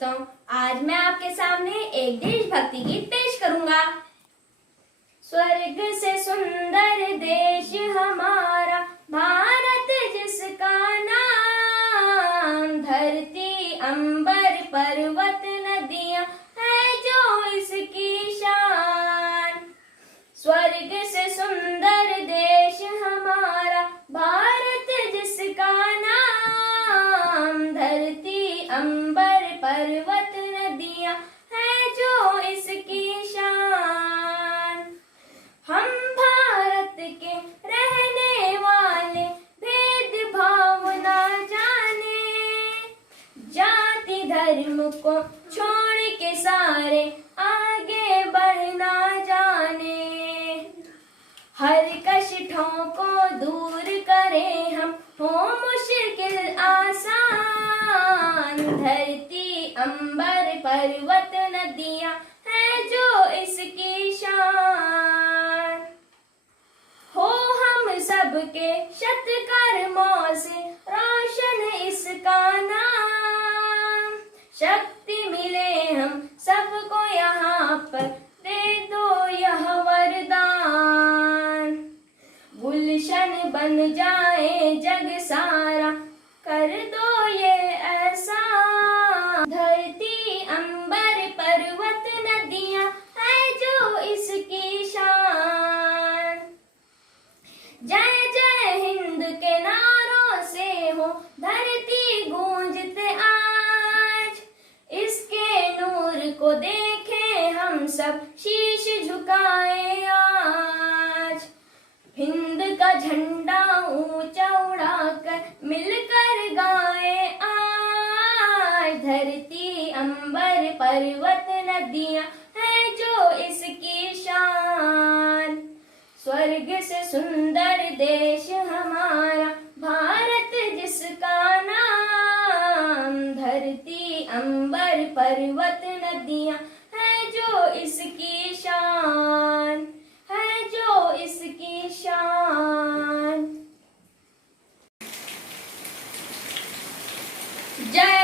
दोस्तों, आज मैं आपके सामने एक देशभक्ति गीत पेश करूंगा। स्वर्ग से सुंदर देश हमारा भारत, जिसका नाम धरती अंबर पर्वत नदियां है जो इसकी शान। स्वर्ग से सुंदर देश हमारा भारत, जिसका नाम धरती अंबर पर्वत नदियां है जो इसकी शान। हम भारत के रहने वाले भेदभाव ना जाने, जाति धर्म को छोड़ के सारे आगे बढ़ना जाने। हर कष्टों को दूर करें हम, हो मुश्किल आसान। धरती अंबर पर्वत नदियां है जो इसकी शान। हो हम सबके शत कर्मों से रोशन इसका नाम। शक्ति मिले हम सबको यहाँ पर, दे दो यह वरदान। गुलशन बन जाए जग सारा, कर दो ये ऐसा। धरती अंबर पर्वत नदियां है जो इसकी शान। जय जय हिंद के नारों से हो धरती गूंजते आज। इसके नूर को देखें हम सब, शीश झुकाए आज। हिंद का झंडा ऊंचा उड़ाकर मिलकर गाए आज। धरती अंबर पर्वत नदियां है जो इसकी शान। स्वर्ग से सुंदर देश हमारा भारत, जिसका नाम धरती अंबर पर्वत नदियां है जो इसकी शान, है जो इसकी शान। जय